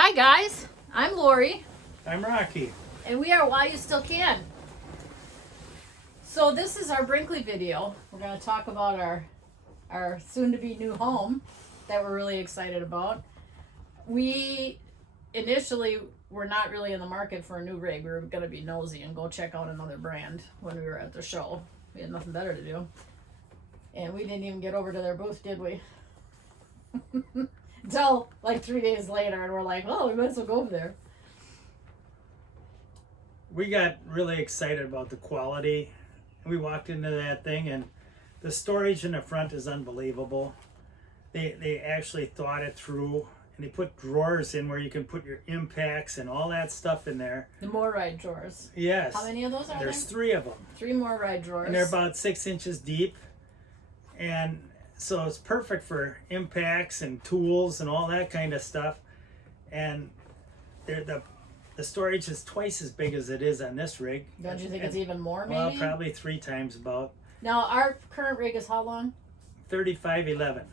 Hi guys, I'm Lori, I'm Rocky. and we are While You Still Can. So this is our Brinkley video. We're going to talk about our soon-to-be new home that we're really excited about. We initially were not really in the market for a new rig. We were going to be nosy and go check out another brand when we were at the show. We had nothing better to do. And we didn't even get over to their booth, did we? Until like 3 days later, and we're like, well, we might as well go over there. We got really excited about the quality. We walked into that thing, and the storage in the front is unbelievable. They actually thought it through, and they put drawers in where you can put your impacts and all that stuff in there. The more ride drawers. Yes. How many of those are There's there? 3 of them. 3 more ride drawers. And they're about 6 inches deep. And so it's perfect for impacts and tools and all that kind of stuff. And the storage is twice as big as it is on this rig. Don't you think it's even more, maybe? Well, probably 3 times about. Now, our current rig is how long? 3511.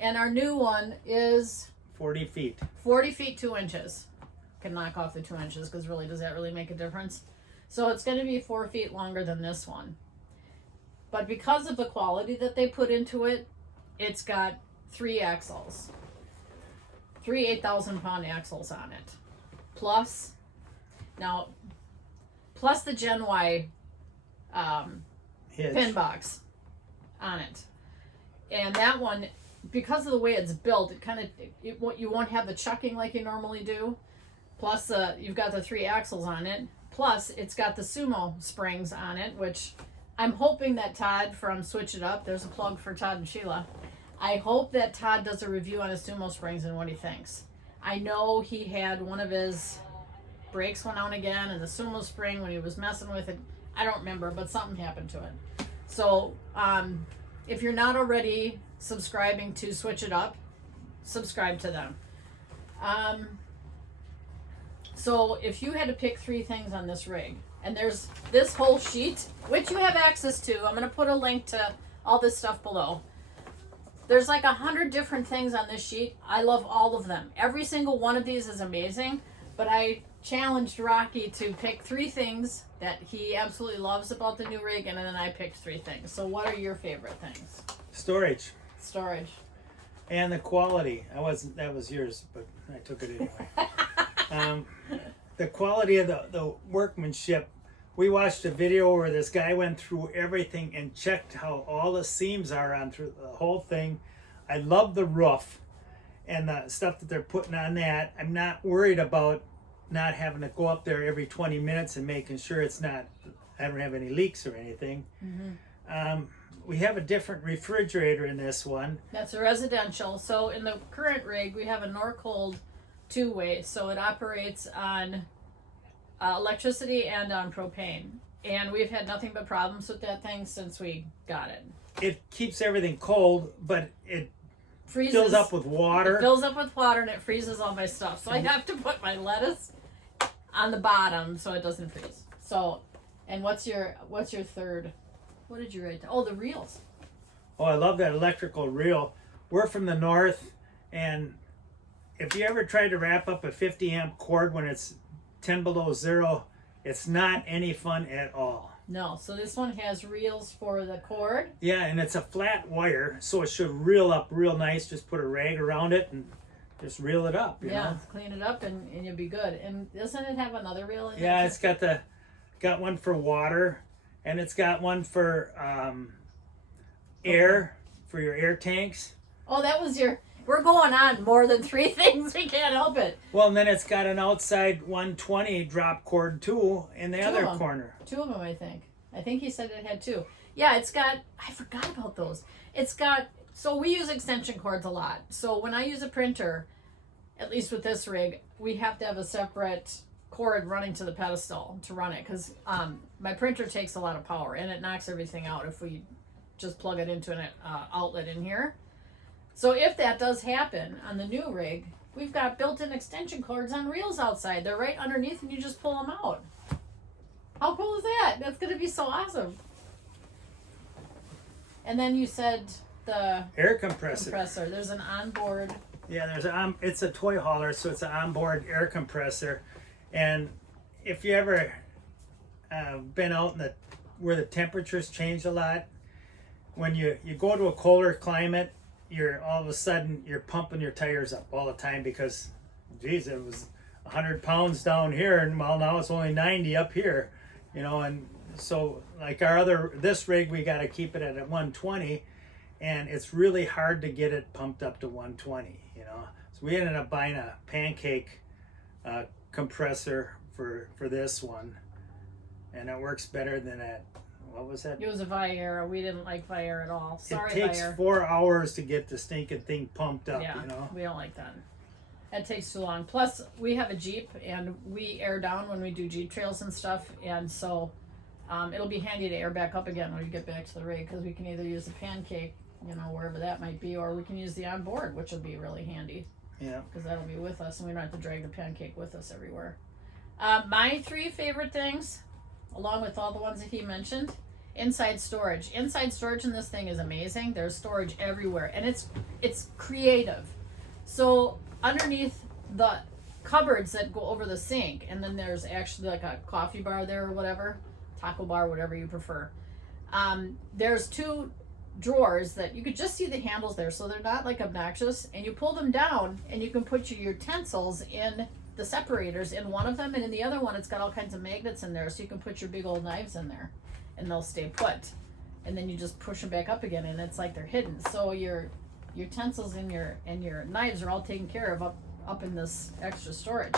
And our new one is 40 feet. 40 feet 2 inches. Can knock off the 2 inches because really, does that really make a difference? So it's going to be 4 feet longer than this one. But because of the quality that they put into it, it's got 3 axles. 3 8,000-pound axles on it. Plus the Gen Y Hitch. pin box on it. And that one, because of the way it's built, you won't have the chucking like you normally do. Plus, you've got the 3 axles on it. Plus, it's got the sumo springs on it, which I'm hoping that Todd from Switch It Up, there's a plug for Todd and Sheila. I hope that Todd does a review on his sumo springs and what he thinks. I know he had one of his brakes went out again, and the sumo spring, when he was messing with it, I don't remember, but something happened to it. So, if you're not already subscribing to Switch It Up, subscribe to them. So if you had to pick 3 things on this rig, and there's this whole sheet, which you have access to, I'm going to put a link to all this stuff below. There's like 100 different things on this sheet. I love all of them. Every single one of these is amazing, but I challenged Rocky to pick 3 things that he absolutely loves about the new rig, and then I picked 3 things. So what are your favorite things? Storage. Storage. And the quality. That was yours, but I took it anyway. The quality of the workmanship. We watched a video where this guy went through everything and checked how all the seams are on through the whole thing. I love the roof and the stuff that they're putting on that. I'm not worried about not having to go up there every 20 minutes and making sure I don't have any leaks or anything. Mm-hmm. We have a different refrigerator in this one. That's a residential. So in the current rig, we have a Norcold 2-way. So it operates on electricity and on propane. And we've had nothing but problems with that thing since we got it. It keeps everything cold, but it Freezes. fills up with water. It fills up with water and it freezes all my stuff. So I have to put my lettuce on the bottom so it doesn't freeze. So, and what's your third? What did you write down? Oh, the reels. Oh, I love that electrical reel. We're from the north, and if you ever tried to wrap up a 50 amp cord when it's 10 below 0, it's not any fun at all. No, so this one has reels for the cord. Yeah, and it's a flat wire, so it should reel up real nice. Just put a rag around it and just reel it up. You know? Clean it up and you'll be good. And doesn't it have another reel in it? Yeah, it's got one for water, and it's got one for air, for your air tanks. Oh, that was we're going on more than 3 things. We can't help it. Well, and then it's got an outside 120 drop cord too in the other corner. 2 of them, I think. I think he said it had 2. Yeah, it's got, I forgot about those. So we use extension cords a lot. So when I use a printer, at least with this rig, we have to have a separate cord running to the pedestal to run it, because my printer takes a lot of power and it knocks everything out if we just plug it into an outlet in here. So if that does happen on the new rig, we've got built-in extension cords on reels outside. They're right underneath and you just pull them out. How cool is that? That's going to be so awesome. And then you said the Air compressor. There's an onboard Yeah, it's a toy hauler, so it's an onboard air compressor, and if you ever been out in where the temperatures change a lot, when you go to a colder climate, you're all of a sudden you're pumping your tires up all the time because, geez, it was 100 pounds down here, and well now it's only 90 up here, and so like this rig we got to keep it at 120, and it's really hard to get it pumped up to 120. So we ended up buying a pancake compressor for this one, and it works better than that. What was that? It was a Viera. We didn't like Viera at all. Sorry, it takes Viera. 4 hours to get the stinking thing pumped up. Yeah, we don't like that. That takes too long. Plus, we have a Jeep, and we air down when we do Jeep trails and stuff, and so it'll be handy to air back up again when we get back to the rig, because we can either use the pancake, wherever that might be, or we can use the onboard, which will be really handy. Yeah. Because that'll be with us, and we don't have to drag the pancake with us everywhere. My 3 favorite things, along with all the ones that he mentioned, inside storage. Inside storage in this thing is amazing. There's storage everywhere, and it's creative. So underneath the cupboards that go over the sink, and then there's actually like a coffee bar there or whatever, taco bar, whatever you prefer. There's 2 drawers that you could just see the handles there, so they're not like obnoxious, and you pull them down and you can put your utensils in the separators in one of them, and in the other one it's got all kinds of magnets in there, so you can put your big old knives in there and they'll stay put, and then you just push them back up again, and it's like they're hidden, so your utensils and your knives are all taken care of up in this extra storage.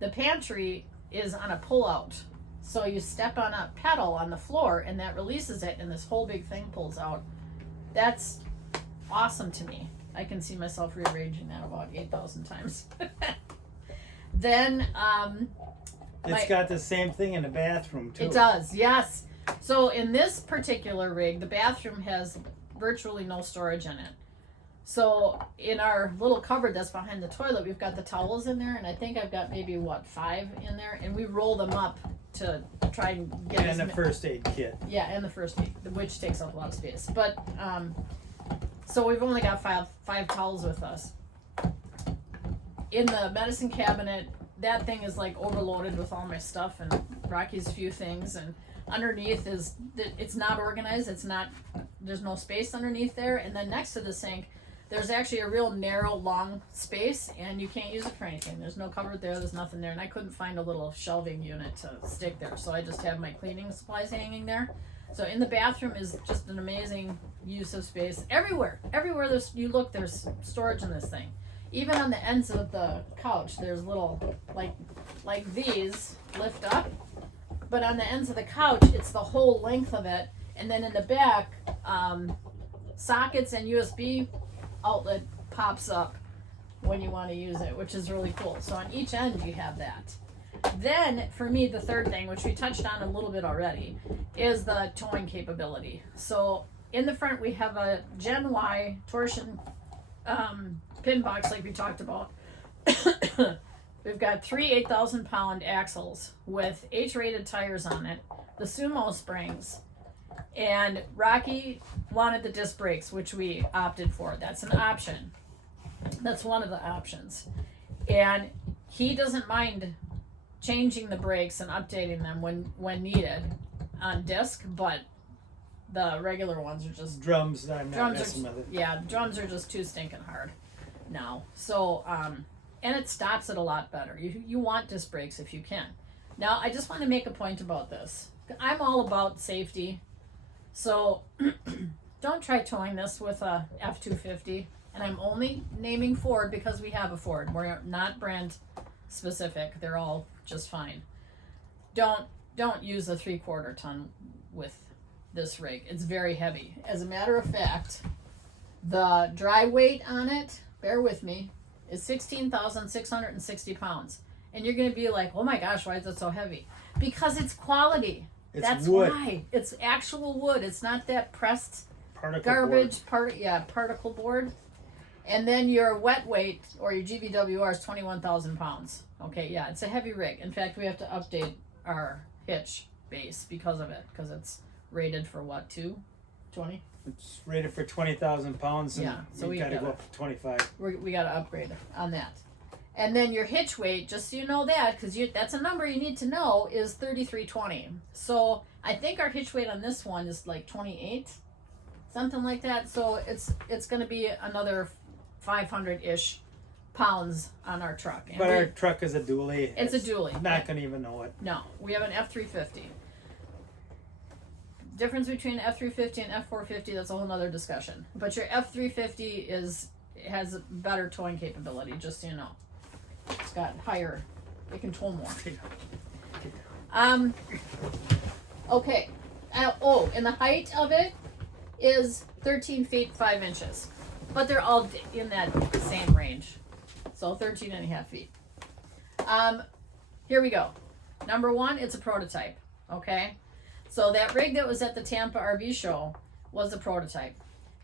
The pantry is on a pull out, so you step on a pedal on the floor and that releases it, and this whole big thing pulls out. That's awesome to me. I can see myself rearranging that about 8,000 times. Then it's got the same thing in the bathroom too. It does, yes. So in this particular rig, the bathroom has virtually no storage in it. So in our little cupboard that's behind the toilet, we've got the towels in there, and I think I've got maybe 5 in there, and we roll them up to try and get. And the first aid kit. Yeah, and the first aid, which takes up a lot of space. But so we've only got five towels with us. In the medicine cabinet, that thing is like overloaded with all my stuff and Rocky's few things, and underneath it's not organized. There's no space underneath there, and then next to the sink there's actually a real narrow long space, and you can't use it for anything. There's no cupboard there, there's nothing there, and I couldn't find a little shelving unit to stick there, so I just have my cleaning supplies hanging there. So in the bathroom is just an amazing use of space. Everywhere there's storage in this thing. Even on the ends of the couch, there's little, like these lift up, but on the ends of the couch, it's the whole length of it. And then in the back, sockets and USB outlet pops up when you want to use it, which is really cool. So on each end, you have that. Then, for me, the third thing, which we touched on a little bit already, is the towing capability. So in the front, we have a Gen Y torsion pin box like we talked about. We've got 3 8,000-pound axles with H-rated tires on it, the Sumo springs, and Rocky wanted the disc brakes, which we opted for. That's an option. That's one of the options. And he doesn't mind changing the brakes and updating them when needed on disc, but the regular ones are just drums. I'm not messing with it. Yeah, drums are just too stinking hard now. So and it stops it a lot better. You want disc brakes if you can. Now I just want to make a point about this. I'm all about safety, so don't try towing this with a F-250. And I'm only naming Ford because we have a Ford. We're not brand specific. They're all just fine. Don't use a 3/4 ton with this rig. It's very heavy. As a matter of fact, the dry weight on it, bear with me, is 16,660 pounds. And you're going to be like, oh my gosh, why is it so heavy? Because it's quality. That's wood. Why. It's actual wood. It's not that pressed particle garbage board. Particle board. And then your wet weight, or your GVWR, is 21,000 pounds. Okay, yeah, it's a heavy rig. In fact, we have to update our hitch base because of it, because it's rated for what, 2 20. It's rated for 20,000 pounds, and Yeah, so we we got to gotta- go up to 25. We got to upgrade on that. And then your hitch weight, just so you know that, because that's a number you need to know, is 3320. So I think our hitch weight on this one is like 28, something like that. So it's going to be another 500-ish pounds on our truck. And But our truck is a dually. it's a dually. Not going to even know it. No, we have an F350. Difference between F350 and F450, that's a whole nother discussion. But your F350 has better towing capability, just so you know. It's got higher, it can tow more. Okay. And the height of it is 13 feet 5 inches. But they're all in that same range. So 13 and a half feet. Here we go. Number one, it's a prototype. Okay. So that rig that was at the Tampa RV show was a prototype.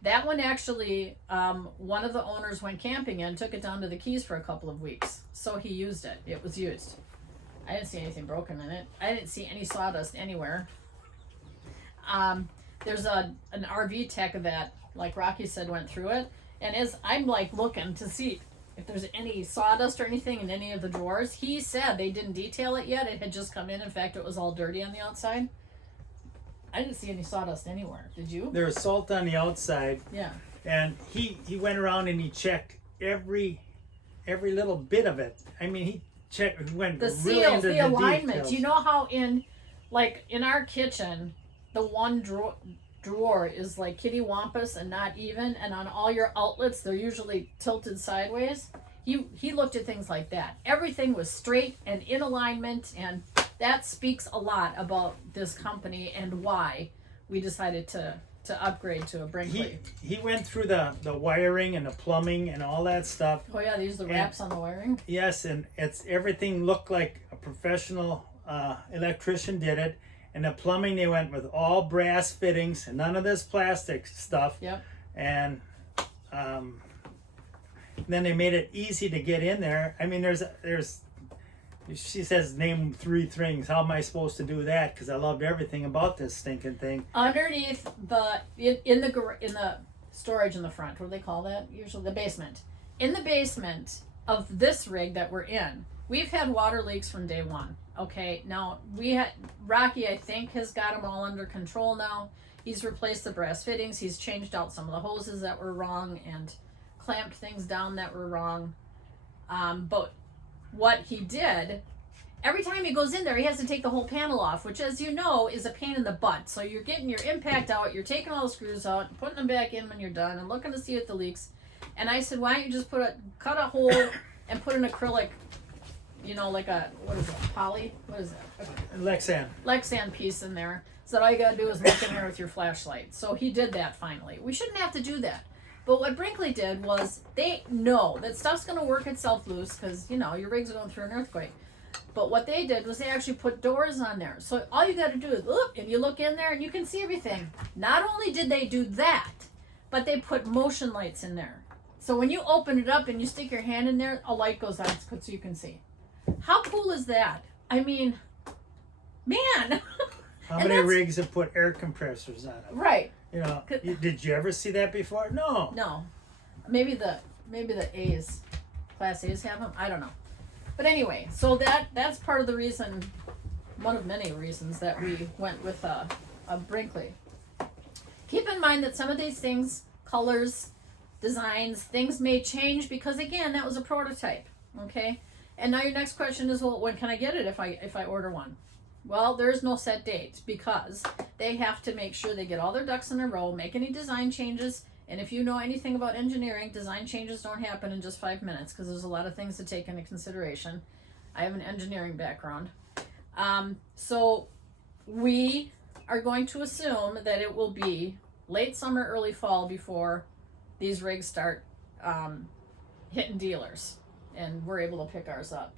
That one actually, one of the owners went camping and took it down to the Keys for a couple of weeks. So he used it. It was used. I didn't see anything broken in it. I didn't see any sawdust anywhere. There's an RV tech that, like Rocky said, went through it. And as I'm like looking to see if there's any sawdust or anything in any of the drawers, he said they didn't detail it yet. It had just come in. In fact, it was all dirty on the outside. I didn't see any sawdust anywhere. Did you? There was salt on the outside. Yeah. And he went around and he checked every little bit of it. I mean, he went The really seals, into the the alignment. details. You know how in our kitchen, the one drawer is like kitty wampus and not even, and on all your outlets they're usually tilted sideways. He looked at things like that. Everything was straight and in alignment, and that speaks a lot about this company and why we decided to upgrade to a Brinkley. He went through the wiring and the plumbing and all that stuff. Oh yeah, they use the wraps on the wiring. Yes, and everything looked like a professional electrician did it. And the plumbing, they went with all brass fittings and none of this plastic stuff. Yep. And then they made it easy to get in there. I mean, there's she says name 3 things. How am I supposed to do that? Because I loved everything about this stinking thing. Underneath in the storage in the front, what do they call that? Usually the basement. In the basement of this rig that we're in, we've had water leaks from day one. Okay, now Rocky, I think, has got them all under control now. He's replaced the brass fittings. He's changed out some of the hoses that were wrong and clamped things down that were wrong. But what he did, every time he goes in there, he has to take the whole panel off, which, as you know, is a pain in the butt. So you're getting your impact out, you're taking all the screws out, putting them back in when you're done, and looking to see if the leaks. And I said, why don't you just cut a hole and put an acrylic, like what is it, poly? What is it? Lexan piece in there. So that all you gotta do is look in there with your flashlight. So he did that finally. We shouldn't have to do that. But what Brinkley did was, they know that stuff's gonna work itself loose because, your rig's going through an earthquake. But what they did was they actually put doors on there. So all you gotta do is look, and you look in there and you can see everything. Not only did they do that, but they put motion lights in there. So when you open it up and you stick your hand in there, a light goes on so you can see. How cool is that? I mean, man. How many rigs have put air compressors on it? Right. Did you ever see that before? No. No. Maybe the A's, Class A's have them. I don't know. But anyway, so that's part of the reason, one of many reasons that we went with a Brinkley. Keep in mind that some of these things, colors, designs, things may change because, again, that was a prototype. Okay. And now your next question is, well, when can I get it if I order one? Well, there's no set date because they have to make sure they get all their ducks in a row, make any design changes. And if you know anything about engineering, design changes don't happen in just 5 minutes because there's a lot of things to take into consideration. I have an engineering background. So we are going to assume that it will be late summer, early fall before these rigs start hitting dealers and we're able to pick ours up.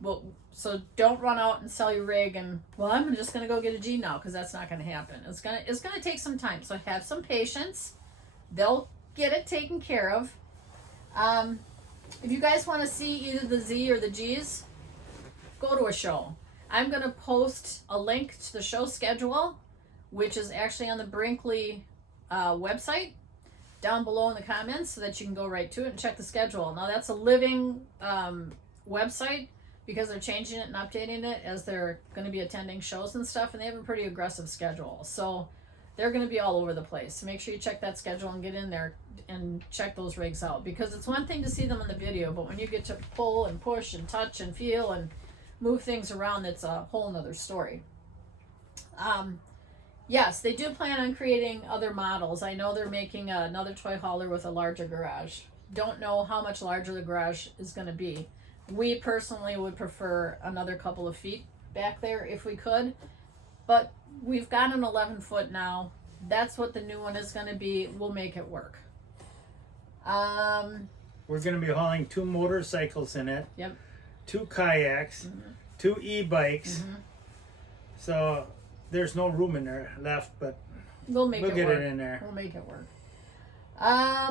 Well, so don't run out and sell your rig and, well, I'm just going to go get a G now, because that's not going to happen. It's going to take some time. So have some patience. They'll get it taken care of. If you guys want to see either the Z or the G's, go to a show. I'm going to post a link to the show schedule, which is actually on the Brinkley website down below in the comments so that you can go right to it and check the schedule. Now that's a living website because they're changing it and updating it as they're going to be attending shows and stuff, and they have a pretty aggressive schedule. So they're going to be all over the place. So make sure you check that schedule and get in there and check those rigs out, because it's one thing to see them in the video, but when you get to pull and push and touch and feel and move things around, it's a whole nother story. Yes, they do plan on creating other models. I know they're making another toy hauler with a larger garage. Don't know how much larger the garage is going to be. We personally would prefer another couple of feet back there if we could, but we've got an 11-foot now. That's what the new one is going to be. We'll make it work. We're going to be hauling 2 motorcycles in it. Yep. 2 kayaks, 2 e-bikes. So there's no room in there left, but we'll get it in there. We'll make it work.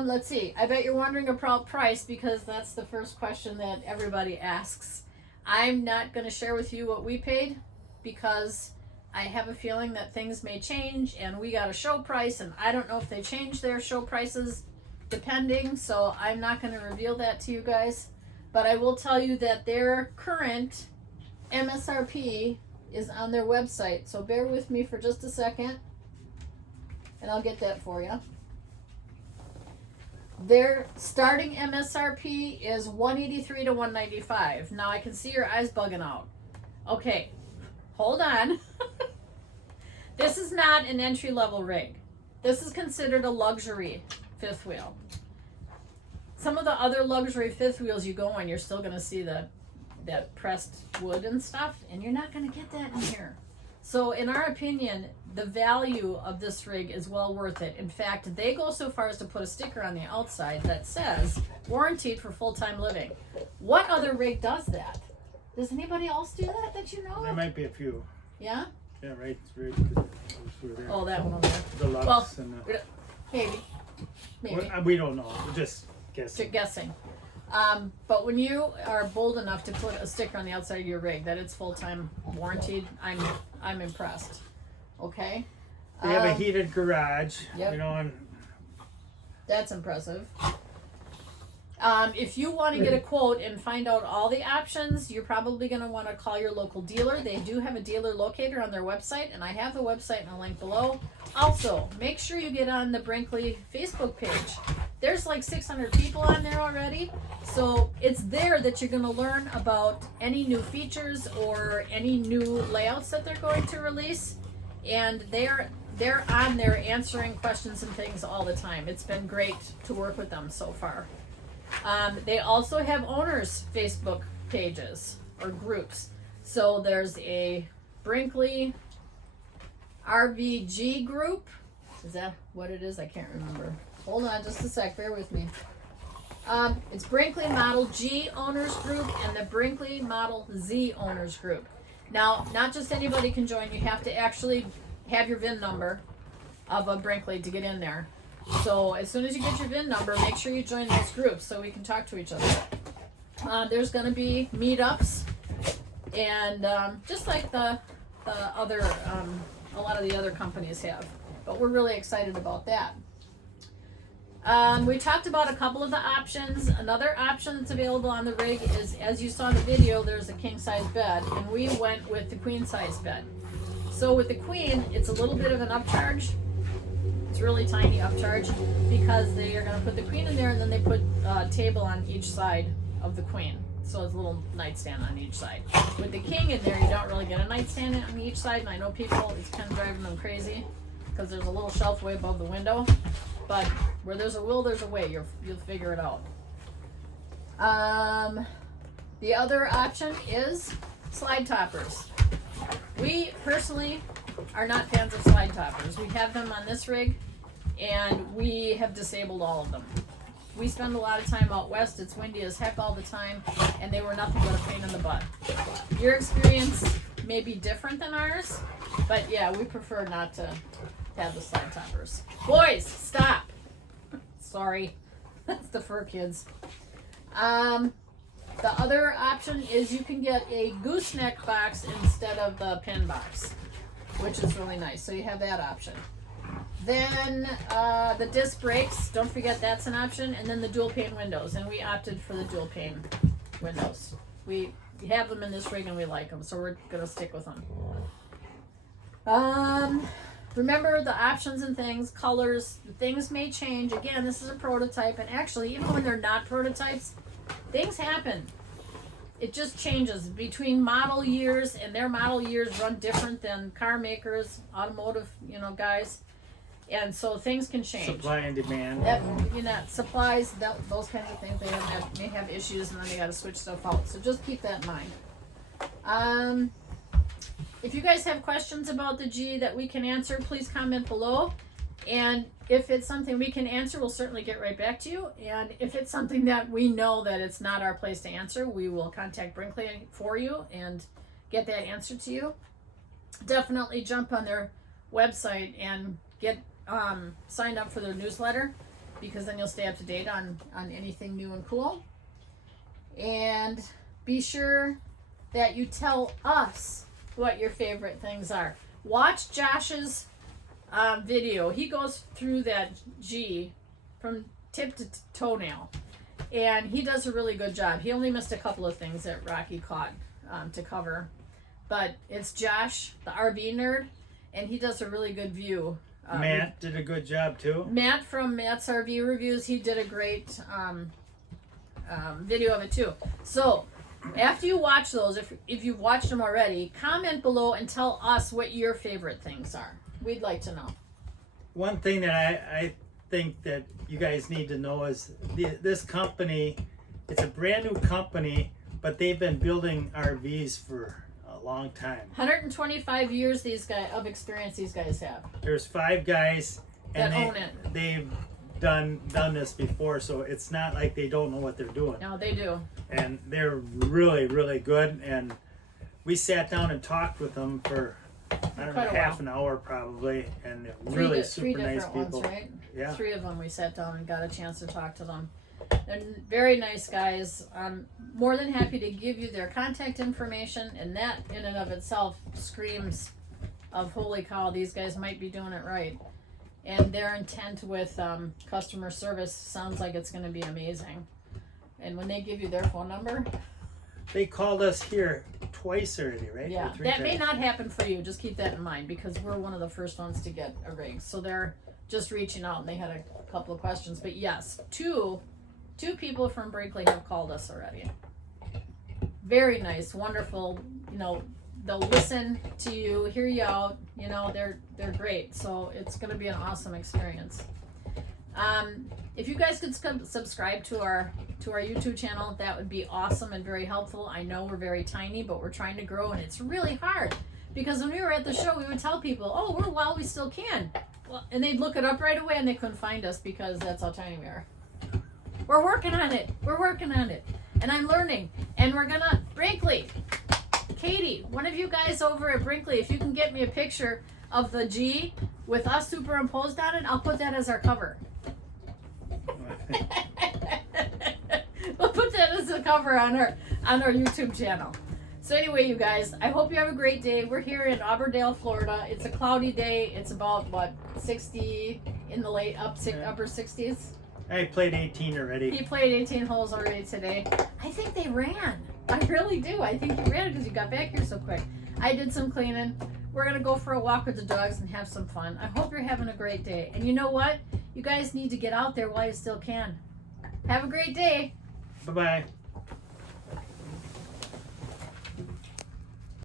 Let's see. I bet you're wondering about price, because that's the first question that everybody asks. I'm not going to share with you what we paid, because I have a feeling that things may change, and we got a show price, and I don't know if they change their show prices depending, so I'm not going to reveal that to you guys. But I will tell you that their current MSRP is on their website, so bear with me for just a second, and I'll get that for you. Their starting MSRP is $183 to $195. Now I can see your eyes bugging out. Okay, hold on. This is not an entry-level rig. This is considered a luxury fifth wheel. Some of the other luxury fifth wheels you go on, you're still going to see that pressed wood and stuff, and you're not going to get that in here. So in our opinion, the value of this rig is well worth it. In fact, they go so far as to put a sticker on the outside that says warranted for full-time living. What other rig does that? Does anybody else do that you know There of? might be a few. Yeah? Yeah, right. Through there. Oh, that one over there. The Lux Well, and Maybe. we don't know. We're just guessing. Guessing. But when you are bold enough to put a sticker on the outside of your rig that it's full-time warranted, I'm impressed. Okay? They have a heated garage. Yep. You know, and That's impressive. If you want to get a quote and find out all the options, you're probably going to want to call your local dealer. They do have a dealer locator on their website, and I have the website in a link below. Also, make sure you get on the Brinkley Facebook page. There's like 600 people on there already, so it's there that you're going to learn about any new features or any new layouts that they're going to release, and they're on there answering questions and things all the time. It's been great to work with them so far. They also have owners' Facebook pages or groups. So there's a Brinkley RVG group. Is that what it is? I can't remember. Hold on just a sec. Bear with me. It's Brinkley Model G Owners Group and the Brinkley Model Z Owners Group. Now, not just anybody can join. You have to actually have your VIN number of a Brinkley to get in there. So as soon as you get your VIN number, make sure you join those groups so we can talk to each other. There's going to be meetups, and just like the other, a lot of the other companies have. But we're really excited about that. We talked about a couple of the options. Another option that's available on the rig is, as you saw in the video, there's a king-size bed, and we went with the queen-size bed. So with the queen, it's a little bit of an upcharge. It's really tiny upcharge because they are going to put the queen in there, and then they put a table on each side of the queen. So it's a little nightstand on each side. With the king in there, you don't really get a nightstand on each side, and I know people, it's kind of driving them crazy because there's a little shelf way above the window. But where there's a will, there's a way. You'll figure it out. The other option is slide toppers. We personally are not fans of slide toppers. We have them on this rig, and we have disabled all of them. We spend a lot of time out west. It's windy as heck all the time, and they were nothing but a pain in the butt. Your experience may be different than ours, but yeah, we prefer not to have the slide toppers. Boys, stop. Sorry, that's the fur kids. The other option is you can get a gooseneck box instead of the pin box, which is really nice. So you have that option. Then the disc brakes, don't forget that's an option, and then the dual pane windows, and we opted for the dual pane windows. We have them in this rig and we like them, so we're gonna stick with them. Remember the options and things, colors, things may change. Again, this is a prototype, and actually, even when they're not prototypes, things happen. It just changes between model years, and their model years run different than car makers, automotive, guys. And so things can change. Supply and demand. That, supplies, those kinds of things, may have issues, and then they got to switch stuff out. So just keep that in mind. If you guys have questions about the G that we can answer, please comment below. And if it's something we can answer, we'll certainly get right back to you. And if it's something that we know that it's not our place to answer, we will contact Brinkley for you and get that answer to you. Definitely jump on their website and get signed up for their newsletter, because then you'll stay up to date on anything new and cool. And be sure that you tell us what your favorite things are. Watch Josh's video. He goes through that G from tip to toenail, and he does a really good job. He only missed a couple of things that Rocky caught to cover, but it's Josh, the RV nerd, and he does a really good view. Matt did a good job too. Matt from Matt's RV Reviews, he did a great video of it too. So after you watch those, if you've watched them already, comment below and tell us what your favorite things are. We'd like to know. One thing that I think that you guys need to know is this company, it's a brand new company, but they've been building RVs for a long time. 125 years of experience these guys have. There's 5 guys and that own it. They've done this before, so it's not like they don't know what they're doing. No, they do. And they're really, really good. And we sat down and talked with them for half an hour probably, and they're really super nice people. Ones, right? Yeah. 3 of them we sat down and got a chance to talk to them. They're very nice guys. I'm more than happy to give you their contact information, and that in and of itself screams of holy cow, these guys might be doing it right. And their intent with customer service sounds like it's going to be amazing. And when they give you their phone number, they called us here twice already, right? Yeah, that may not happen for you. Just keep that in mind, because we're one of the first ones to get a rig. So they're just reaching out, and they had a couple of questions. But yes, two people from Brinkley have called us already. Very nice, wonderful. They'll listen to you, hear you out. They're great. So it's going to be an awesome experience. If you guys could subscribe to our YouTube channel, that would be awesome and very helpful. I know we're very tiny, but we're trying to grow, and it's really hard, because when we were at the show, we would tell people, "Oh, we're while we still can," and they'd look it up right away, and they couldn't find us because that's how tiny we are. We're working on it. And I'm learning. And we're gonna Brinkley, Katie, one of you guys over at Brinkley, if you can get me a picture of the G with us superimposed on it, I'll put that as our cover. We'll put that as a cover on our YouTube channel. So anyway, you guys, I hope you have a great day. We're here in Auburndale, Florida. It's a cloudy day. It's about 60 in the upper 60s. I played 18 already. He played 18 holes already today. I think they ran. I really do. I think he ran because you got back here so quick. I did some cleaning. We're going to go for a walk with the dogs and have some fun. I hope you're having a great day. And you know what? You guys need to get out there while you still can. Have a great day. Bye-bye.